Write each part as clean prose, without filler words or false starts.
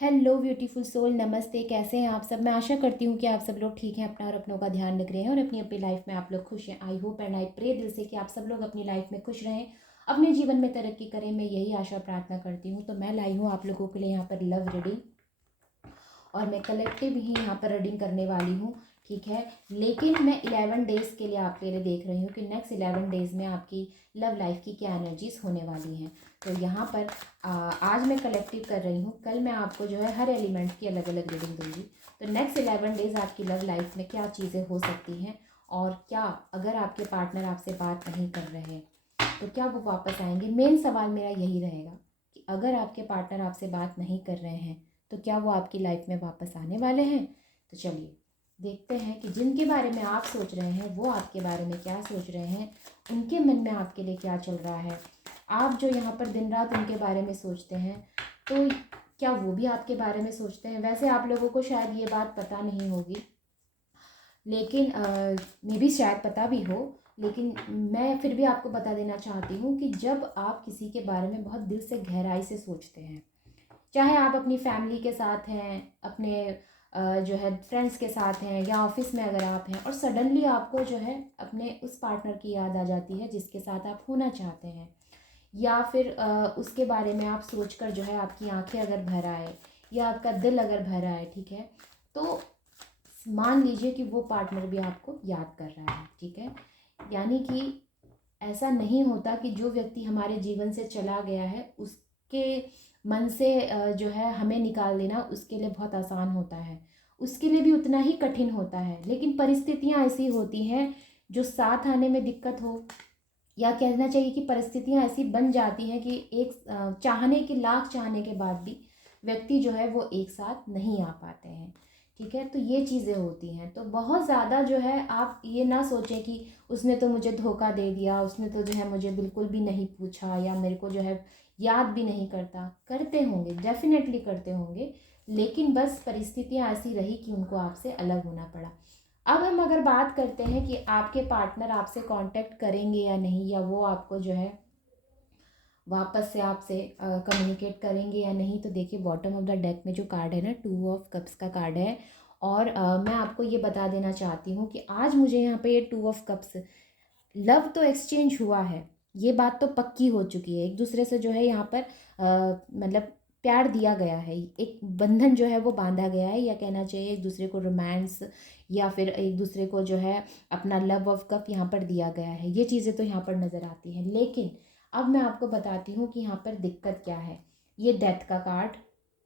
Hello beautiful soul, नमस्ते। कैसे हैं आप सब? मैं आशा करती हूँ कि आप सब लोग ठीक हैं, अपना और अपनों का ध्यान रख रहे हैं और अपनी अपनी लाइफ में आप लोग खुश हैं। I hope and I pray दिल से कि आप सब लोग अपनी लाइफ में खुश रहें, अपने जीवन में तरक्की करें। मैं यही आशा प्रार्थना करती हूँ। तो मैं लाई हूँ आप लोगों के लिए यहाँ पर लव रीडिंग, और मैं कलेक्टिव ही यहाँ पर रीडिंग करने वाली हूँ, ठीक है। लेकिन मैं 11 डेज़ के लिए आपके लिए देख रही हूँ कि नेक्स्ट 11 डेज़ में आपकी लव लाइफ की क्या एनर्जीज होने वाली हैं। तो यहाँ पर आज मैं कलेक्टिव कर रही हूँ, कल मैं आपको जो है हर एलिमेंट की अलग अलग रीडिंग दूंगी। तो नेक्स्ट 11 डेज़ आपकी लव लाइफ में क्या चीज़ें हो सकती हैं, और क्या अगर आपके पार्टनर आपसे बात नहीं कर रहे हैं तो क्या वो वापस आएंगे। मेन सवाल मेरा यही रहेगा कि अगर आपके पार्टनर आपसे बात नहीं कर रहे हैं तो क्या वो आपकी लाइफ में वापस आने वाले हैं। तो चलिए देखते हैं कि जिनके बारे में आप सोच रहे हैं वो आपके बारे में क्या सोच रहे हैं, उनके मन में आपके लिए क्या चल रहा है। आप जो यहाँ पर दिन रात उनके बारे में सोचते हैं तो क्या वो भी आपके बारे में सोचते हैं। वैसे आप लोगों को शायद ये बात पता नहीं होगी, लेकिन मे भी शायद पता भी हो, लेकिन मैं फिर भी आपको बता देना चाहती हूँ कि जब आप किसी के बारे में बहुत दिल से गहराई से सोचते हैं, चाहे आप अपनी फैमिली के साथ हैं, अपने जो है फ्रेंड्स के साथ हैं, या ऑफिस में अगर आप हैं और सडनली आपको जो है अपने उस पार्टनर की याद आ जाती है जिसके साथ आप होना चाहते हैं, या फिर उसके बारे में आप सोचकर जो है आपकी आंखें अगर भर आए या आपका दिल अगर भर आए, ठीक है, तो मान लीजिए कि वो पार्टनर भी आपको याद कर रहा है, ठीक है। यानी कि ऐसा नहीं होता कि जो व्यक्ति हमारे जीवन से चला गया है उसके मन से जो है हमें निकाल देना उसके लिए बहुत आसान होता है, उसके लिए भी उतना ही कठिन होता है। लेकिन परिस्थितियाँ ऐसी होती हैं जो साथ आने में दिक्कत हो, या कहना चाहिए कि परिस्थितियाँ ऐसी बन जाती हैं कि एक चाहने के लाख चाहने के बाद भी व्यक्ति जो है वो एक साथ नहीं आ पाते हैं, ठीक है। तो ये चीज़ें होती हैं। तो बहुत ज़्यादा जो है आप ये ना सोचें कि उसने तो मुझे धोखा दे दिया, उसने तो जो है मुझे बिल्कुल भी नहीं पूछा, या मेरे को जो है याद भी नहीं करता। करते होंगे, डेफिनेटली करते होंगे, लेकिन बस परिस्थितियाँ ऐसी रही कि उनको आपसे अलग होना पड़ा। अब हम अगर बात करते हैं कि आपके पार्टनर आपसे कांटेक्ट करेंगे या नहीं, या वो आपको जो है वापस से आपसे कम्युनिकेट करेंगे या नहीं, तो देखिए बॉटम ऑफ द डेक में जो कार्ड है ना, 2 ऑफ कप्स का कार्ड है। और मैं आपको ये बता देना चाहती हूँ कि आज मुझे यहाँ पे ये 2 ऑफ कप्स, लव तो एक्सचेंज हुआ है, ये बात तो पक्की हो चुकी है। एक दूसरे से जो है यहाँ पर मतलब प्यार दिया गया है, एक बंधन जो है वो बांधा गया है, या कहना चाहिए एक दूसरे को रोमांस, या फिर एक दूसरे को जो है अपना लव ऑफ कप यहाँ पर दिया गया है। ये चीज़ें तो यहाँ पर नज़र आती हैं। लेकिन अब मैं आपको बताती हूँ कि यहाँ पर दिक्कत क्या है। ये डेथ का कार्ड,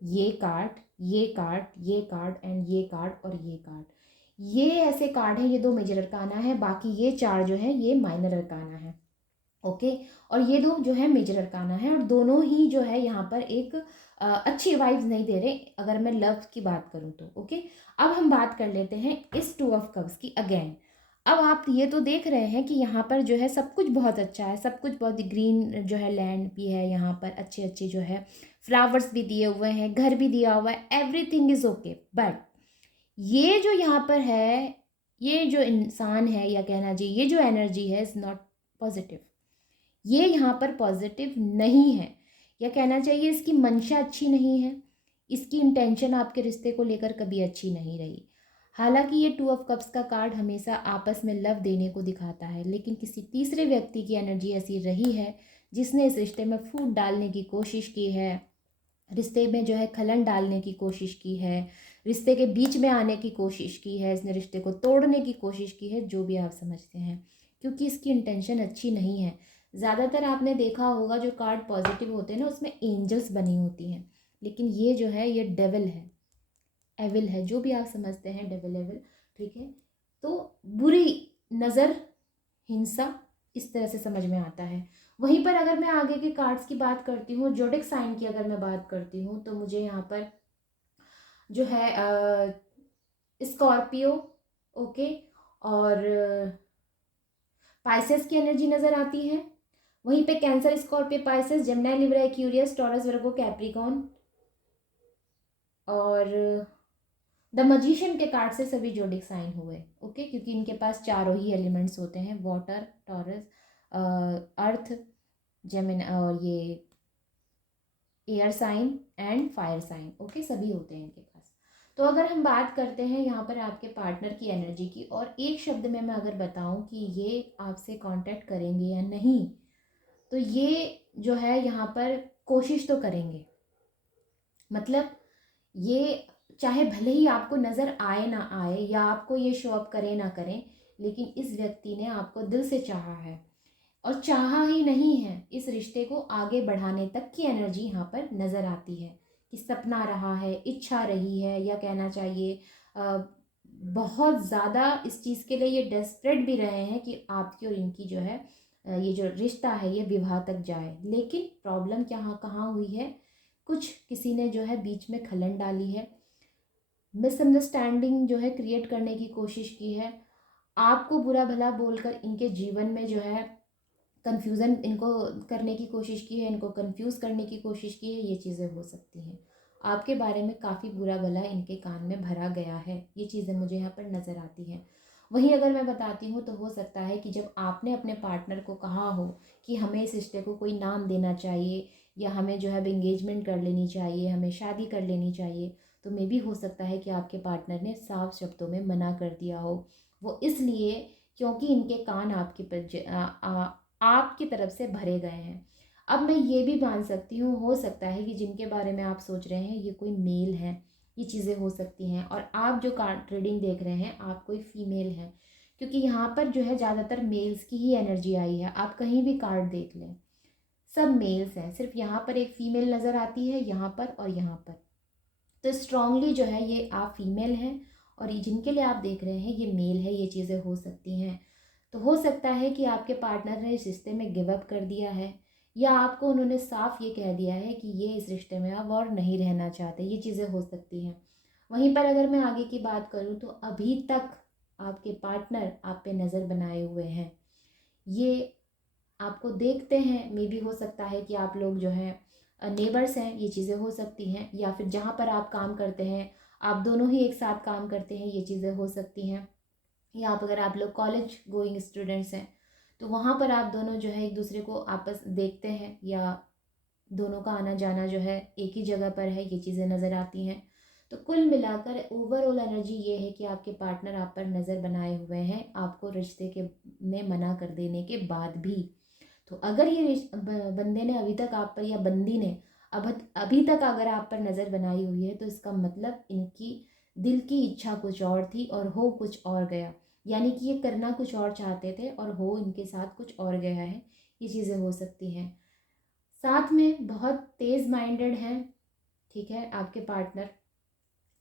ये कार्ड, ये कार्ड, ये कार्ड एंड ये कार्ड और ये कार्ड, ये ऐसे कार्ड हैं। ये 2 मेजर अरकाना है, बाकी ये 4 जो है ये माइनर अरकाना है, ओके। और ये 2 जो है मेजर अरकाना है, और दोनों ही जो है यहाँ पर एक अच्छी वाइब्स नहीं दे रहे अगर मैं लव की बात करूँ तो, ओके। अब हम बात कर लेते हैं इस 2 ऑफ कप्स की अगेन। अब आप ये तो देख रहे हैं कि यहाँ पर जो है सब कुछ बहुत अच्छा है, सब कुछ बहुत ग्रीन जो है, लैंड भी है यहाँ पर, अच्छे अच्छे जो है फ्लावर्स भी दिए हुए हैं, घर भी दिया हुआ है, एवरीथिंग इज़ ओके। बट ये जो यहाँ पर है, ये जो इंसान है, या कहना चाहिए ये जो एनर्जी है, इज़ नॉट पॉजिटिव। ये यहाँ पर पॉजिटिव नहीं है, या कहना चाहिए इसकी मंशा अच्छी नहीं है, इसकी इंटेंशन आपके रिश्ते को लेकर कभी अच्छी नहीं रही। हालांकि ये 2 ऑफ कप्स का कार्ड हमेशा आपस में लव देने को दिखाता है, लेकिन किसी तीसरे व्यक्ति की एनर्जी ऐसी रही है जिसने इस रिश्ते में फूट डालने की कोशिश की है, रिश्ते में जो है खलन डालने की कोशिश की है, रिश्ते के बीच में आने की कोशिश की है, इसने रिश्ते को तोड़ने की कोशिश की है, जो भी आप समझते हैं, क्योंकि इसकी इंटेंशन अच्छी नहीं है। ज़्यादातर आपने देखा होगा जो कार्ड पॉजिटिव होते हैं ना, उसमें एंजल्स बनी होती हैं, लेकिन ये जो है ये डेविल है, एविल है, जो भी आप समझते हैं, डेविल एविल, ठीक है। तो बुरी नज़र, हिंसा, इस तरह से समझ में आता है। वहीं पर अगर मैं आगे के कार्ड्स की बात करती हूँ, जोडिक साइन की अगर मैं बात करती हूँ, तो मुझे यहाँ पर जो है स्कॉर्पियो, ओके, और पाइसेस की एनर्जी नज़र आती है। वहीं पे Cancer, Scorpio, Pisces, Gemini, Libra, Aquarius, Taurus, Virgo, Capricorn, और द मजिशियन के कार्ड से सभी जोडिक साइन हुए, ओके, क्योंकि इनके पास चारों ही एलिमेंट्स होते हैं, वाटर, टॉरस, अर्थ, जेमिनी, और ये air sign, and fire sign, okay, सभी होते हैं इनके पास। तो अगर हम बात करते हैं यहाँ पर आपके पार्टनर की एनर्जी की, और एक शब्द में मैं अगर बताऊँ कि ये आपसे कांटेक्ट करेंगे या नहीं, तो ये जो है यहाँ पर कोशिश तो करेंगे। मतलब ये चाहे भले ही आपको नज़र आए ना आए या आपको ये शो अप करें ना करें, लेकिन इस व्यक्ति ने आपको दिल से चाहा है, और चाहा ही नहीं है, इस रिश्ते को आगे बढ़ाने तक की एनर्जी यहाँ पर नज़र आती है कि सपना रहा है, इच्छा रही है, या कहना चाहिए बहुत ज़्यादा इस चीज़ के लिए ये डेस्परेट भी रहे हैं कि आपकी और इनकी जो है ये जो रिश्ता है ये विवाह तक जाए। लेकिन प्रॉब्लम कहाँ हुई है, कुछ किसी ने जो है बीच में खलन डाली है, मिसअंडरस्टैंडिंग जो है क्रिएट करने की कोशिश की है, आपको बुरा भला बोलकर इनके जीवन में जो है कन्फ्यूज़न इनको करने की कोशिश की है, इनको कंफ्यूज करने की कोशिश की है। ये चीज़ें हो सकती हैं, आपके बारे में काफ़ी बुरा भला इनके कान में भरा गया है, ये चीज़ें मुझे यहाँ पर नज़र आती हैं। वहीं अगर मैं बताती हूँ तो हो सकता है कि जब आपने अपने पार्टनर को कहा हो कि हमें इस रिश्ते को कोई नाम देना चाहिए, या हमें जो है एंगेजमेंट कर लेनी चाहिए, हमें शादी कर लेनी चाहिए, तो मे भी हो सकता है कि आपके पार्टनर ने साफ शब्दों में मना कर दिया हो। वो इसलिए क्योंकि इनके कान आपकी तरफ से भरे गए हैं। अब मैं ये भी मान सकती हूँ, हो सकता है कि जिनके बारे में आप सोच रहे हैं ये कोई मेल है, ये चीज़ें हो सकती हैं, और आप जो कार्ड रीडिंग देख रहे हैं आप कोई फीमेल हैं, क्योंकि यहाँ पर जो है ज़्यादातर मेल्स की ही एनर्जी आई है। आप कहीं भी कार्ड देख लें, सब मेल्स हैं, सिर्फ यहाँ पर एक फीमेल नज़र आती है, यहाँ पर और यहाँ पर। तो स्ट्रांगली जो है ये आप फीमेल हैं, और ये जिनके लिए आप देख रहे हैं ये मेल है, ये चीज़ें हो सकती हैं। तो हो सकता है कि आपके पार्टनर ने इस रिश्ते में गिव अप कर दिया है, या आपको उन्होंने साफ ये कह दिया है कि ये इस रिश्ते में अब और नहीं रहना चाहते, ये चीज़ें हो सकती हैं। वहीं पर अगर मैं आगे की बात करूँ तो अभी तक आपके पार्टनर आप पे नज़र बनाए हुए हैं, ये आपको देखते हैं। मे भी हो सकता है कि आप लोग जो हैं नेबर्स हैं, ये चीज़ें हो सकती हैं, या फिर जहाँ पर आप काम करते हैं आप दोनों ही एक साथ काम करते हैं, ये चीज़ें हो सकती हैं। या अगर आप लोग कॉलेज गोइंग स्टूडेंट्स हैं तो वहाँ पर आप दोनों जो है एक दूसरे को आपस देखते हैं, या दोनों का आना जाना जो है एक ही जगह पर है, ये चीज़ें नज़र आती हैं। तो कुल मिलाकर ओवरऑल एनर्जी ये है कि आपके पार्टनर आप पर नज़र बनाए हुए हैं, आपको रिश्ते के में मना कर देने के बाद भी। तो अगर ये बंदे ने अभी तक आप पर, या बंदी ने अब अभी तक अगर आप पर नज़र बनाई हुई है, तो इसका मतलब इनकी दिल की इच्छा कुछ और थी और हो कुछ और गया। यानी कि ये करना कुछ और चाहते थे और हो इनके साथ कुछ और गया है, ये चीज़ें हो सकती हैं। साथ में बहुत तेज़ माइंडेड हैं, ठीक है, आपके पार्टनर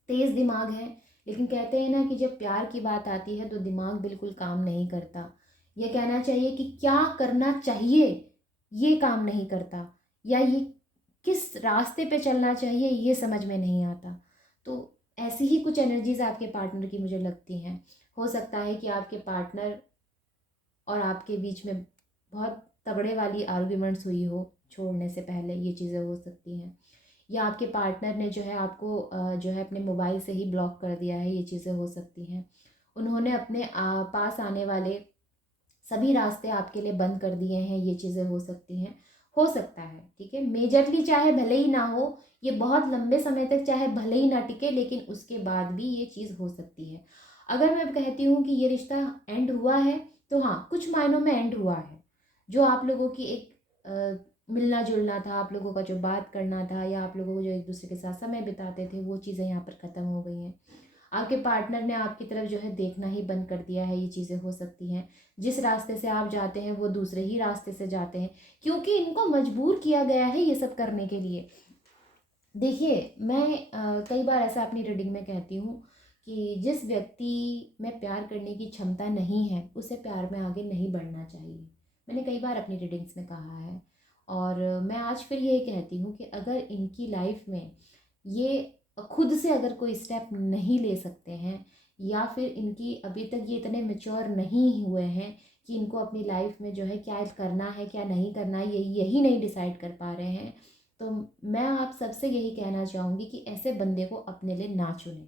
तेज़ दिमाग है, लेकिन कहते हैं ना कि जब प्यार की बात आती है तो दिमाग बिल्कुल काम नहीं करता। यह कहना चाहिए कि क्या करना चाहिए ये काम नहीं करता, या ये किस रास्ते पे चलना चाहिए ये समझ में नहीं आता। तो ऐसी ही कुछ एनर्जीज आपके पार्टनर की मुझे लगती हैं। हो सकता है कि आपके पार्टनर और आपके बीच में बहुत तगड़े वाली आर्ग्यूमेंट्स हुई हो छोड़ने से पहले, ये चीज़ें हो सकती हैं। या आपके पार्टनर ने जो है आपको जो है अपने मोबाइल से ही ब्लॉक कर दिया है, ये चीज़ें हो सकती हैं। उन्होंने अपने पास आने वाले सभी रास्ते आपके लिए बंद कर दिए हैं, ये चीज़ें हो सकती हैं। हो सकता है, ठीक है, मेजरली चाहे भले ही ना हो, ये बहुत लंबे समय तक चाहे भले ही ना टिके, लेकिन उसके बाद भी ये चीज़ हो सकती है। अगर मैं कहती हूँ कि ये रिश्ता एंड हुआ है, तो हाँ कुछ मायनों में एंड हुआ है। जो आप लोगों की एक मिलना जुलना था, आप लोगों का जो बात करना था, या आप लोगों को जो एक दूसरे के साथ समय बिताते थे, वो चीज़ें यहाँ पर ख़त्म हो गई हैं। आपके पार्टनर ने आपकी तरफ जो है देखना ही बंद कर दिया है, ये चीज़ें हो सकती हैं। जिस रास्ते से आप जाते हैं वो दूसरे ही रास्ते से जाते हैं, क्योंकि इनको मजबूर किया गया है ये सब करने के लिए। देखिए, मैं कई बार ऐसा अपनी रीडिंग में कहती हूँ कि जिस व्यक्ति में प्यार करने की क्षमता नहीं है उसे प्यार में आगे नहीं बढ़ना चाहिए। मैंने कई बार अपनी रीडिंग्स में कहा है, और मैं आज फिर यही कहती हूँ कि अगर इनकी लाइफ में ये खुद से अगर कोई स्टेप नहीं ले सकते हैं, या फिर इनकी अभी तक ये इतने मैच्योर नहीं हुए हैं कि इनको अपनी लाइफ में जो है क्या करना है क्या नहीं करना है, यही नहीं डिसाइड कर पा रहे हैं, तो मैं आप सबसे यही कहना चाहूँगी कि ऐसे बंदे को अपने लिए ना चुनें,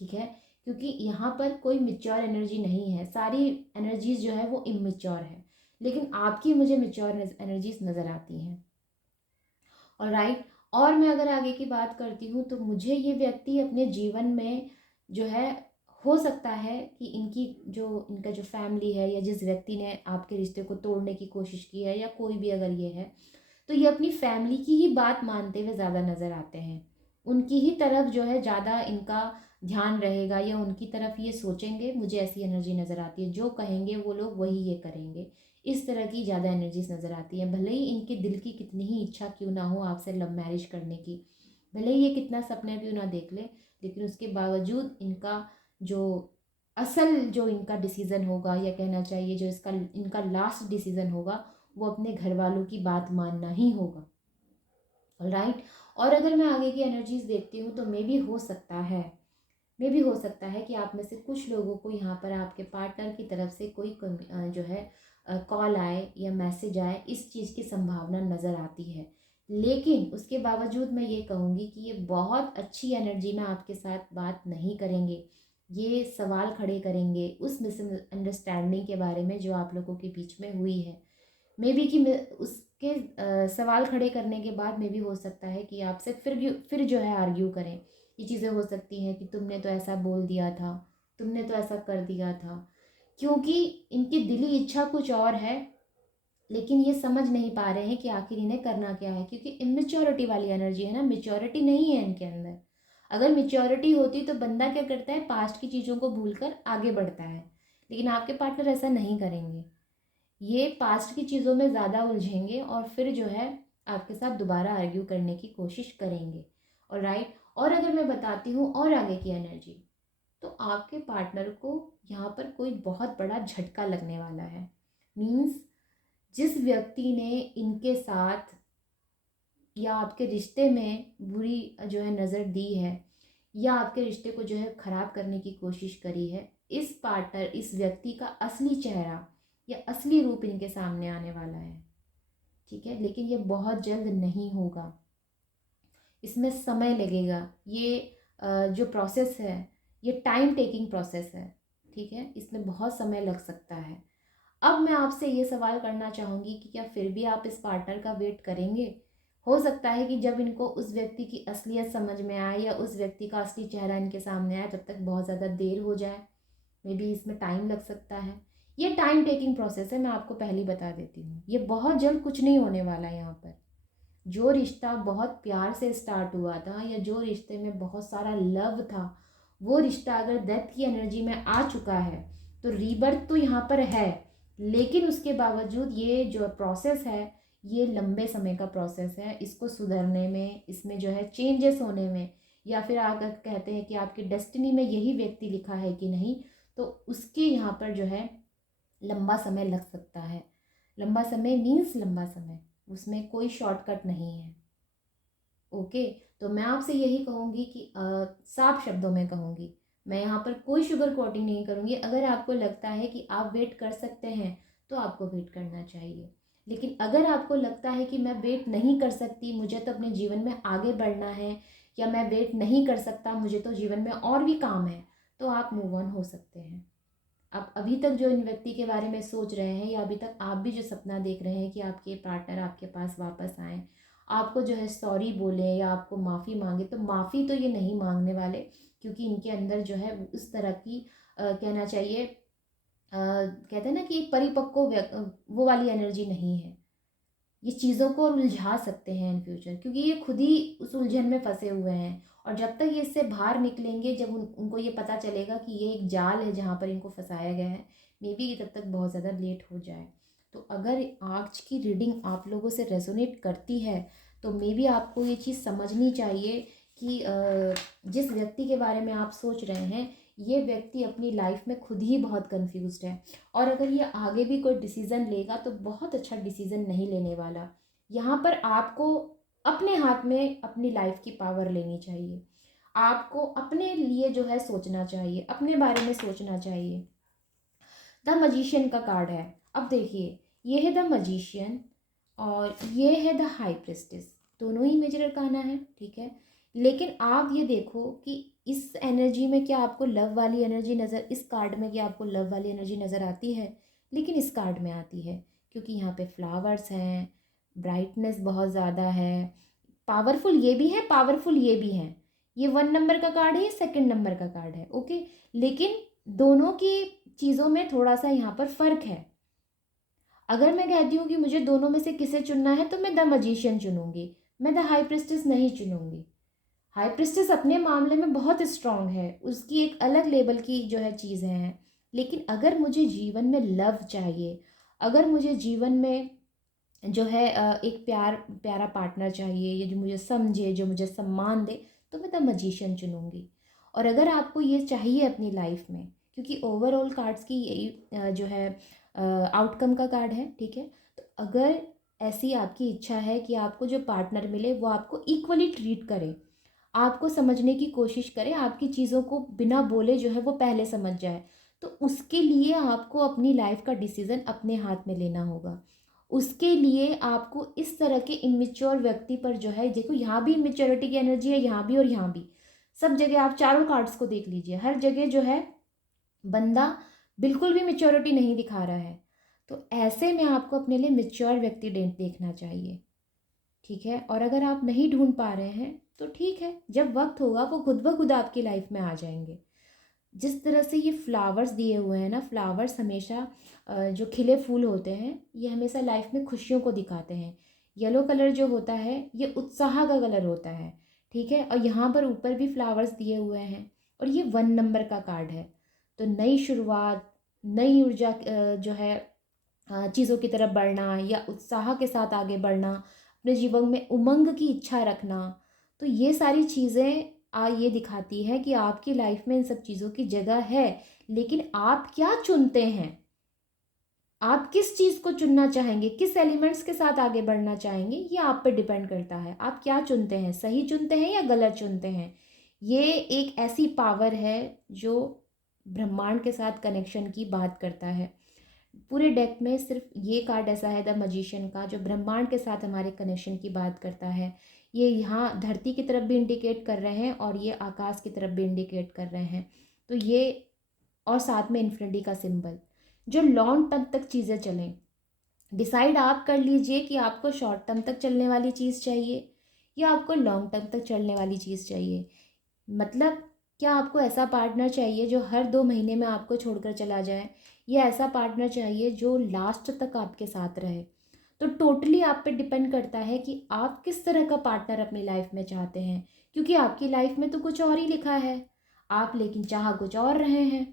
ठीक है, क्योंकि यहाँ पर कोई मिच्योर एनर्जी नहीं है, सारी एनर्जीज जो है वो इमेच्योर है, लेकिन आपकी मुझे मिच्योर एनर्जीज नज़र आती हैं। और राइट, और मैं अगर आगे की बात करती हूँ तो मुझे ये व्यक्ति अपने जीवन में जो है, हो सकता है कि इनका जो फैमिली है या जिस व्यक्ति ने आपके रिश्ते को तोड़ने की कोशिश की है या कोई भी अगर ये है, तो ये अपनी फैमिली की ही बात मानते हुए ज़्यादा नज़र आते हैं। उनकी ही तरफ जो है ज़्यादा इनका ध्यान रहेगा या उनकी तरफ ये सोचेंगे, मुझे ऐसी एनर्जी नज़र आती है, जो कहेंगे वो लोग वही ये करेंगे। इस तरह की ज़्यादा एनर्जीज नज़र आती है। भले ही इनके दिल की कितनी ही इच्छा क्यों ना हो आपसे लव मैरिज करने की, भले ही ये कितना सपने क्यों ना देख ले, लेकिन उसके बावजूद इनका जो असल जो इनका डिसीज़न होगा, या कहना चाहिए जो इसका इनका लास्ट डिसीज़न होगा, वो अपने घर वालों की बात मानना ही होगा। राइट। और अगर मैं आगे की एनर्जीज देखती हूँ तो मे भी हो सकता है कि आप में से कुछ लोगों को यहाँ पर आपके पार्टनर की तरफ से कोई जो है कॉल आए या मैसेज आए, इस चीज़ की संभावना नज़र आती है। लेकिन उसके बावजूद मैं ये कहूँगी कि ये बहुत अच्छी एनर्जी में आपके साथ बात नहीं करेंगे। ये सवाल खड़े करेंगे उस मिसअंडरस्टैंडिंग के बारे में जो आप लोगों के बीच में हुई है। मे बी कि उसके सवाल खड़े करने के बाद मे भी हो सकता है कि आपसे फिर जो है आर्ग्यू करें। ये चीज़ें हो सकती हैं कि तुमने तो ऐसा बोल दिया था, तुमने तो ऐसा कर दिया था, क्योंकि इनकी दिली इच्छा कुछ और है, लेकिन ये समझ नहीं पा रहे हैं कि आखिर इन्हें करना क्या है, क्योंकि इमेच्योरिटी वाली एनर्जी है ना, मेच्योरिटी नहीं है इनके अंदर। अगर मेच्योरिटी होती तो बंदा क्या करता है, पास्ट की चीज़ों को भूलकर आगे बढ़ता है, लेकिन आपके पार्टनर ऐसा नहीं करेंगे। ये पास्ट की चीज़ों में ज़्यादा उलझेंगे और फिर जो है आपके साथ दोबारा आर्ग्यू करने की कोशिश करेंगे। और राइट। और अगर मैं बताती हूँ और आगे की एनर्जी, तो आपके पार्टनर को यहाँ पर कोई बहुत बड़ा झटका लगने वाला है। मीन्स जिस व्यक्ति ने इनके साथ या आपके रिश्ते में बुरी जो है नज़र दी है, या आपके रिश्ते को जो है ख़राब करने की कोशिश करी है, इस व्यक्ति का असली चेहरा या असली रूप इनके सामने आने वाला है। ठीक है, लेकिन ये बहुत जल्द नहीं होगा, इसमें समय लगेगा। ये जो प्रोसेस है, ये टाइम टेकिंग प्रोसेस है। ठीक है, इसमें बहुत समय लग सकता है। अब मैं आपसे ये सवाल करना चाहूँगी कि क्या फिर भी आप इस पार्टनर का वेट करेंगे? हो सकता है कि जब इनको उस व्यक्ति की असलियत समझ में आए या उस व्यक्ति का असली चेहरा इनके सामने आए, तब तक बहुत ज़्यादा देर हो जाए। मे बी इसमें टाइम लग सकता है। ये टाइम टेकिंग प्रोसेस है, मैं आपको पहले ही बता देती हूँ। ये बहुत जल्द कुछ नहीं होने वाला है यहाँ पर। जो रिश्ता बहुत प्यार से स्टार्ट हुआ था या जो रिश्ते में बहुत सारा लव था, वो रिश्ता अगर डेथ की एनर्जी में आ चुका है तो रीबर्थ तो यहाँ पर है, लेकिन उसके बावजूद ये जो प्रोसेस है, ये लंबे समय का प्रोसेस है। इसको सुधरने में, इसमें जो है चेंजेस होने में, या फिर अगर कहते हैं कि आपकी डेस्टिनी में यही व्यक्ति लिखा है कि नहीं, तो उसके यहाँ पर जो है लंबा समय लग सकता है। लंबा समय मीन्स लंबा समय, उसमें कोई शॉर्टकट नहीं है। ओके। तो मैं आपसे यही कहूँगी कि साफ शब्दों में कहूँगी, मैं यहाँ पर कोई शुगर कोटिंग नहीं करूँगी। अगर आपको लगता है कि आप वेट कर सकते हैं तो आपको वेट करना चाहिए, लेकिन अगर आपको लगता है कि मैं वेट नहीं कर सकती, मुझे तो अपने जीवन में आगे बढ़ना है, या मैं वेट नहीं कर सकता, मुझे तो जीवन में और भी काम है, तो आप मूव ऑन हो सकते हैं। आप अभी तक जो इन व्यक्ति के बारे में सोच रहे हैं, या अभी तक आप भी जो सपना देख रहे हैं कि आपके पार्टनर आपके पास वापस आएँ, आपको जो है सॉरी बोले या आपको माफ़ी मांगे, तो माफ़ी तो ये नहीं मांगने वाले, क्योंकि इनके अंदर जो है उस तरह की कहना चाहिए, कहते हैं ना कि एक परिपक्व वो वाली एनर्जी नहीं है। ये चीज़ों को उलझा सकते हैं इन फ्यूचर, क्योंकि ये खुद ही उस उलझन में फंसे हुए हैं। और जब तक ये इससे बाहर निकलेंगे, जब उनको ये पता चलेगा कि ये एक जाल है जहाँ पर इनको फंसाया गया है, मे बी तब तक बहुत ज़्यादा लेट हो जाए। तो अगर आज की रीडिंग आप लोगों से रेजोनेट करती है, तो मे बी आपको ये चीज़ समझनी चाहिए कि जिस व्यक्ति के बारे में आप सोच रहे हैं, ये व्यक्ति अपनी लाइफ में खुद ही बहुत कंफ्यूज्ड है, और अगर ये आगे भी कोई डिसीज़न लेगा तो बहुत अच्छा डिसीज़न नहीं लेने वाला। यहाँ पर आपको अपने हाथ में अपनी लाइफ की पावर लेनी चाहिए। आपको अपने लिए जो है सोचना चाहिए, अपने बारे में सोचना चाहिए। द मजिशियन का कार्ड है। अब देखिए, ये है द मजिशियन और ये है द हाई प्रिस्टेस। दोनों ही मेजर अरकाना है, ठीक है। लेकिन आप ये देखो कि इस एनर्जी में क्या आपको लव वाली एनर्जी नज़र, इस कार्ड में क्या आपको लव वाली एनर्जी नज़र आती है? लेकिन इस कार्ड में आती है, क्योंकि यहाँ पे फ्लावर्स हैं, ब्राइटनेस बहुत ज़्यादा है, पावरफुल ये भी है, पावरफुल ये भी है। ये 1 नंबर का कार्ड है, ये 2nd नंबर का कार्ड है, ओके। लेकिन दोनों की चीज़ों में थोड़ा सा यहाँ पर फ़र्क है। अगर मैं कहती हूँ कि मुझे दोनों में से किसे चुनना है, तो मैं द मजिशियन चुनूंगी, मैं द हाई प्रिस्टेस नहीं चुनूंगी। हाई प्रिस्टेस अपने मामले में बहुत स्ट्रांग है, उसकी एक अलग लेवल की जो है चीज़ें हैं। लेकिन अगर मुझे जीवन में लव चाहिए, अगर मुझे जीवन में जो है एक प्यारा पार्टनर चाहिए, या जो मुझे समझे, जो मुझे सम्मान दे, तो मैं द मजिशियन चुनूंगी। और अगर आपको ये चाहिए अपनी लाइफ में, क्योंकि ओवरऑल कार्ड्स की यही जो है आउटकम का कार्ड है, ठीक है। तो अगर ऐसी आपकी इच्छा है कि आपको जो पार्टनर मिले वो आपको इक्वली ट्रीट करे, आपको समझने की कोशिश करे, आपकी चीज़ों को बिना बोले जो है वो पहले समझ जाए, तो उसके लिए आपको अपनी लाइफ का डिसीज़न अपने हाथ में लेना होगा। उसके लिए आपको इस तरह के इमेच्योर व्यक्ति पर जो है, देखो यहाँ भी इमेच्योरिटी की एनर्जी है, यहाँ भी और यहाँ भी, सब जगह आप चारों कार्ड्स को देख लीजिए, हर जगह जो है बंदा बिल्कुल भी मेच्योरिटी नहीं दिखा रहा है। तो ऐसे में आपको अपने लिए मेच्योर व्यक्ति देखना चाहिए, ठीक है। और अगर आप नहीं ढूंढ पा रहे हैं तो ठीक है, जब वक्त होगा वो खुद ब खुद आपकी लाइफ में आ जाएंगे। जिस तरह से ये फ्लावर्स दिए हुए हैं ना, फ्लावर्स हमेशा जो खिले फूल होते हैं, ये हमेशा लाइफ में खुशियों को दिखाते हैं। येलो कलर जो होता है ये उत्साह का कलर होता है, ठीक है। और यहाँ पर ऊपर भी फ्लावर्स दिए हुए हैं, और ये 1 नंबर का कार्ड है। तो नई शुरुआत, नई ऊर्जा जो है चीज़ों की तरफ बढ़ना, या उत्साह के साथ आगे बढ़ना, अपने जीवन में उमंग की इच्छा रखना, तो ये सारी चीज़ें ये दिखाती है कि आपकी लाइफ में इन सब चीज़ों की जगह है। लेकिन आप क्या चुनते हैं, आप किस चीज़ को चुनना चाहेंगे, किस एलिमेंट्स के साथ आगे बढ़ना चाहेंगे, ये आप पे डिपेंड करता है। आप क्या चुनते हैं, सही चुनते हैं या गलत चुनते हैं। ये एक ऐसी पावर है जो ब्रह्मांड के साथ कनेक्शन की बात करता है। पूरे डेक में सिर्फ ये कार्ड ऐसा है द मजिशियन का, जो ब्रह्मांड के साथ हमारे कनेक्शन की बात करता है। ये यहाँ धरती की तरफ भी इंडिकेट कर रहे हैं, और ये आकाश की तरफ भी इंडिकेट कर रहे हैं। तो ये, और साथ में इन्फिनिटी का सिंबल, जो लॉन्ग टर्म तक चीज़ें चलें। डिसाइड आप कर लीजिए कि आपको शॉर्ट टर्म तक चलने वाली चीज़ चाहिए, या आपको लॉन्ग टर्म तक चलने वाली चीज़ चाहिए। मतलब क्या आपको ऐसा पार्टनर चाहिए जो हर 2 महीने में आपको छोड़कर चला जाए, या ऐसा पार्टनर चाहिए जो लास्ट तक आपके साथ रहे। तो टोटली आप पे डिपेंड करता है कि आप किस तरह का पार्टनर अपनी लाइफ में चाहते हैं, क्योंकि आपकी लाइफ में तो कुछ और ही लिखा है, आप लेकिन चाह कुछ और रहे हैं,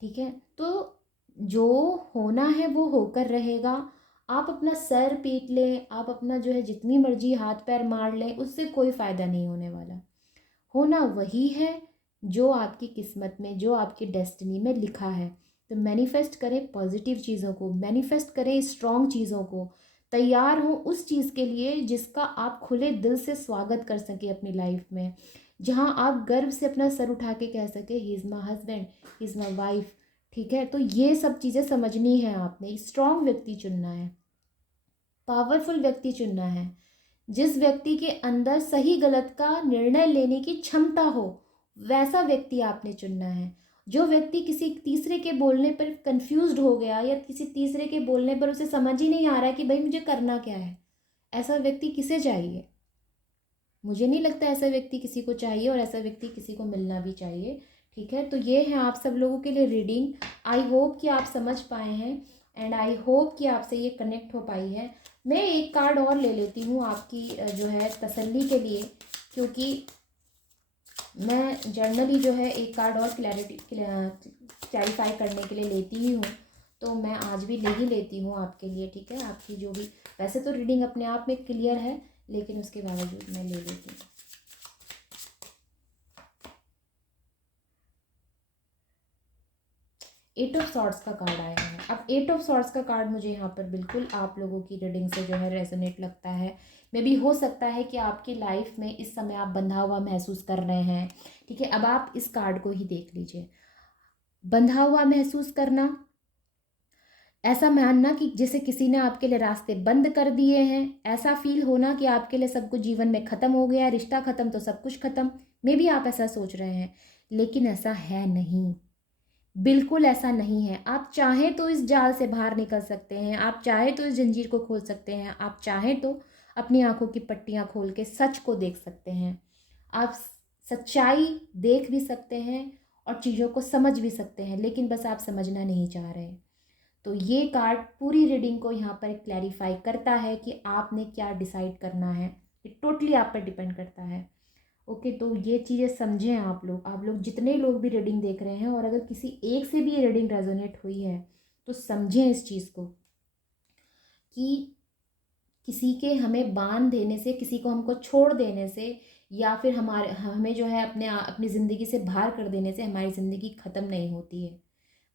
ठीक है। तो जो होना है वो होकर रहेगा। आप अपना सर पीट लें, आप अपना जो है जितनी मर्जी हाथ पैर मार लें, उससे कोई फ़ायदा नहीं होने वाला। होना वही है जो आपकी किस्मत में, जो आपकी डेस्टिनी में लिखा है। तो मैनिफेस्ट करें पॉजिटिव चीज़ों को, मैनिफेस्ट करें स्ट्रॉन्ग चीज़ों को, तैयार हो उस चीज़ के लिए जिसका आप खुले दिल से स्वागत कर सकें अपनी लाइफ में, जहां आप गर्व से अपना सर उठा के कह सके he is my husband, he is my wife, ठीक है। तो ये सब चीज़ें समझनी है, आपने स्ट्रॉन्ग व्यक्ति चुनना है, पावरफुल व्यक्ति चुनना है, जिस व्यक्ति के अंदर सही गलत का निर्णय लेने की क्षमता हो, वैसा व्यक्ति आपने चुनना है। जो व्यक्ति किसी तीसरे के बोलने पर कंफ्यूज्ड हो गया, या किसी तीसरे के बोलने पर उसे समझ ही नहीं आ रहा है कि भाई मुझे करना क्या है, ऐसा व्यक्ति किसे चाहिए। मुझे नहीं लगता ऐसा व्यक्ति किसी को चाहिए, और ऐसा व्यक्ति किसी को मिलना भी चाहिए, ठीक है। तो ये है आप सब लोगों के लिए रीडिंग। आई होप कि आप समझ पाए हैं, एंड आई होप कि आपसे ये कनेक्ट हो पाई है। मैं एक कार्ड और ले लेती हूँ आपकी जो है तसल्ली के लिए, क्योंकि मैं जर्नली जो है एक कार्ड और क्लैरिफाई करने के लिए लेती ही हूँ। तो मैं आज भी ले ही लेती हूँ आपके लिए, ठीक है। आपकी जो भी, वैसे तो रीडिंग अपने आप में क्लियर है, लेकिन उसके बावजूद मैं ले लेती हूँ। एट ऑफ सॉर्ड्स का कार्ड आया है। अब एट ऑफ सॉर्ड्स का कार्ड मुझे यहाँ पर बिल्कुल आप लोगों की रीडिंग से जो है रेजोनेट लगता है। मे भी हो सकता है कि आपकी लाइफ में इस समय आप बंधा हुआ महसूस कर रहे हैं, ठीक है। अब आप इस कार्ड को ही देख लीजिए। बंधा हुआ महसूस करना, ऐसा मानना कि जैसे किसी ने आपके लिए रास्ते बंद कर दिए हैं, ऐसा फील होना कि आपके लिए सब कुछ जीवन में ख़त्म हो गया, रिश्ता ख़त्म तो सब कुछ ख़त्म। मे भी आप ऐसा सोच रहे हैं, लेकिन ऐसा है नहीं, बिल्कुल ऐसा नहीं है। आप चाहें तो इस जाल से बाहर निकल सकते हैं, आप चाहें तो इस जंजीर को खोल सकते हैं, आप चाहें तो अपनी आंखों की पट्टियां खोल के सच को देख सकते हैं। आप सच्चाई देख भी सकते हैं और चीज़ों को समझ भी सकते हैं, लेकिन बस आप समझना नहीं चाह रहे। तो ये कार्ड पूरी रीडिंग को यहाँ पर क्लैरिफाई करता है कि आपने क्या डिसाइड करना है। ये टोटली आप पर डिपेंड करता है। ओके, तो ये चीज़ें समझें आप लोग जितने लोग भी रीडिंग देख रहे हैं, और अगर किसी एक से भी ये रीडिंग रेजोनेट हुई है तो समझें इस चीज़ को कि किसी के हमें बांध देने से, किसी को हमको छोड़ देने से, या फिर हमें जो है अपनी ज़िंदगी से बाहर कर देने से हमारी ज़िंदगी ख़त्म नहीं होती है,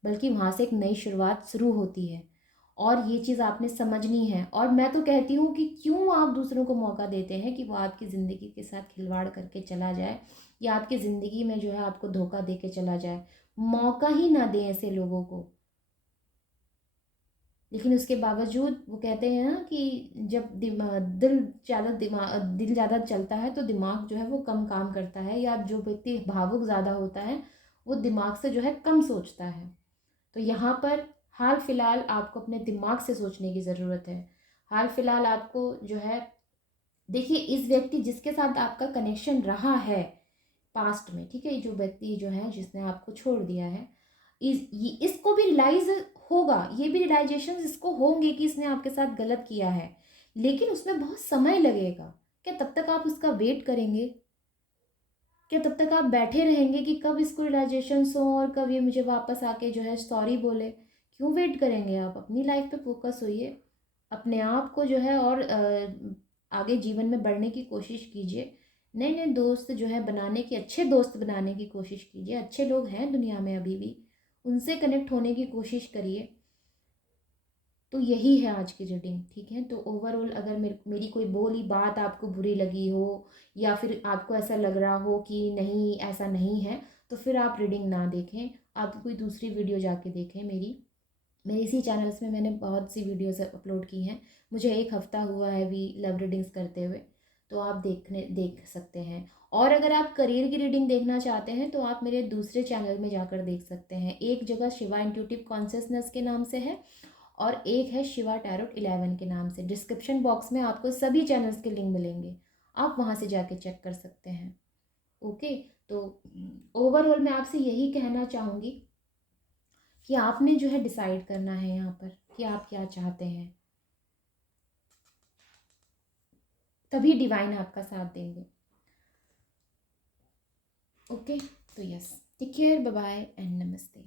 बल्कि वहाँ से एक नई शुरुआत शुरू होती है। और ये चीज़ आपने समझनी है। और मैं तो कहती हूँ कि क्यों आप दूसरों को मौका देते हैं कि वो आपकी ज़िंदगी के साथ खिलवाड़ करके चला जाए, या आपकी ज़िंदगी में जो है आपको धोखा दे के चला जाए। मौका ही ना दें ऐसे लोगों को। लेकिन उसके बावजूद वो कहते हैं ना कि जब दिल ज़्यादा चलता है तो दिमाग जो है वो कम काम करता है, या जो व्यक्ति भावुक ज़्यादा होता है वो दिमाग से जो है कम सोचता है। तो यहाँ पर हाल फिलहाल आपको अपने दिमाग से सोचने की ज़रूरत है। हाल फिलहाल आपको जो है, देखिए इस व्यक्ति जिसके साथ आपका कनेक्शन रहा है पास्ट में, ठीक है, जो व्यक्ति जो है जिसने आपको छोड़ दिया है, इसको भी रियलाइज होगा, ये भी रियलाइजेशन इसको होंगे कि इसने आपके साथ गलत किया है, लेकिन उसमें बहुत समय लगेगा। क्या तब तक आप उसका वेट करेंगे? क्या तब तक आप बैठे रहेंगे कि कब इसको रियलाइजेशन हो और कब ये मुझे वापस आके जो है सॉरी बोले? क्यों वेट करेंगे? आप अपनी लाइफ पे फोकस होइए, अपने आप को जो है और आगे जीवन में बढ़ने की कोशिश कीजिए। नए नए दोस्त जो है बनाने की, अच्छे दोस्त बनाने की कोशिश कीजिए। अच्छे लोग हैं दुनिया में अभी भी, उनसे कनेक्ट होने की कोशिश करिए। तो यही है आज की रीडिंग, ठीक है। तो ओवरऑल अगर मेरी कोई बोली बात आपको बुरी लगी हो, या फिर आपको ऐसा लग रहा हो कि नहीं ऐसा नहीं है, तो फिर आप रीडिंग ना देखें, आप कोई दूसरी वीडियो जाके देखें। मेरे इसी चैनल्स में मैंने बहुत सी वीडियोस अपलोड की हैं। मुझे 1 हफ्ता हुआ है अभी लव रीडिंग्स करते हुए, तो आप देख सकते हैं। और अगर आप करियर की रीडिंग देखना चाहते हैं तो आप मेरे दूसरे चैनल में जाकर देख सकते हैं। एक जगह शिवा इंट्यूटिव कॉन्शियसनेस के नाम से है, और एक है शिवा टैरोट 11 के नाम से। डिस्क्रिप्शन बॉक्स में आपको सभी चैनल्स के लिंक मिलेंगे, आप वहाँ से जाके चेक कर सकते हैं। ओके, तो ओवरऑल मैं आपसे यही कहना चाहूँगी कि आपने जो है डिसाइड करना है यहाँ पर कि आप क्या चाहते हैं, तभी डिवाइन आपका साथ देंगे। ओके, तो yes, take care, bye bye and नमस्ते।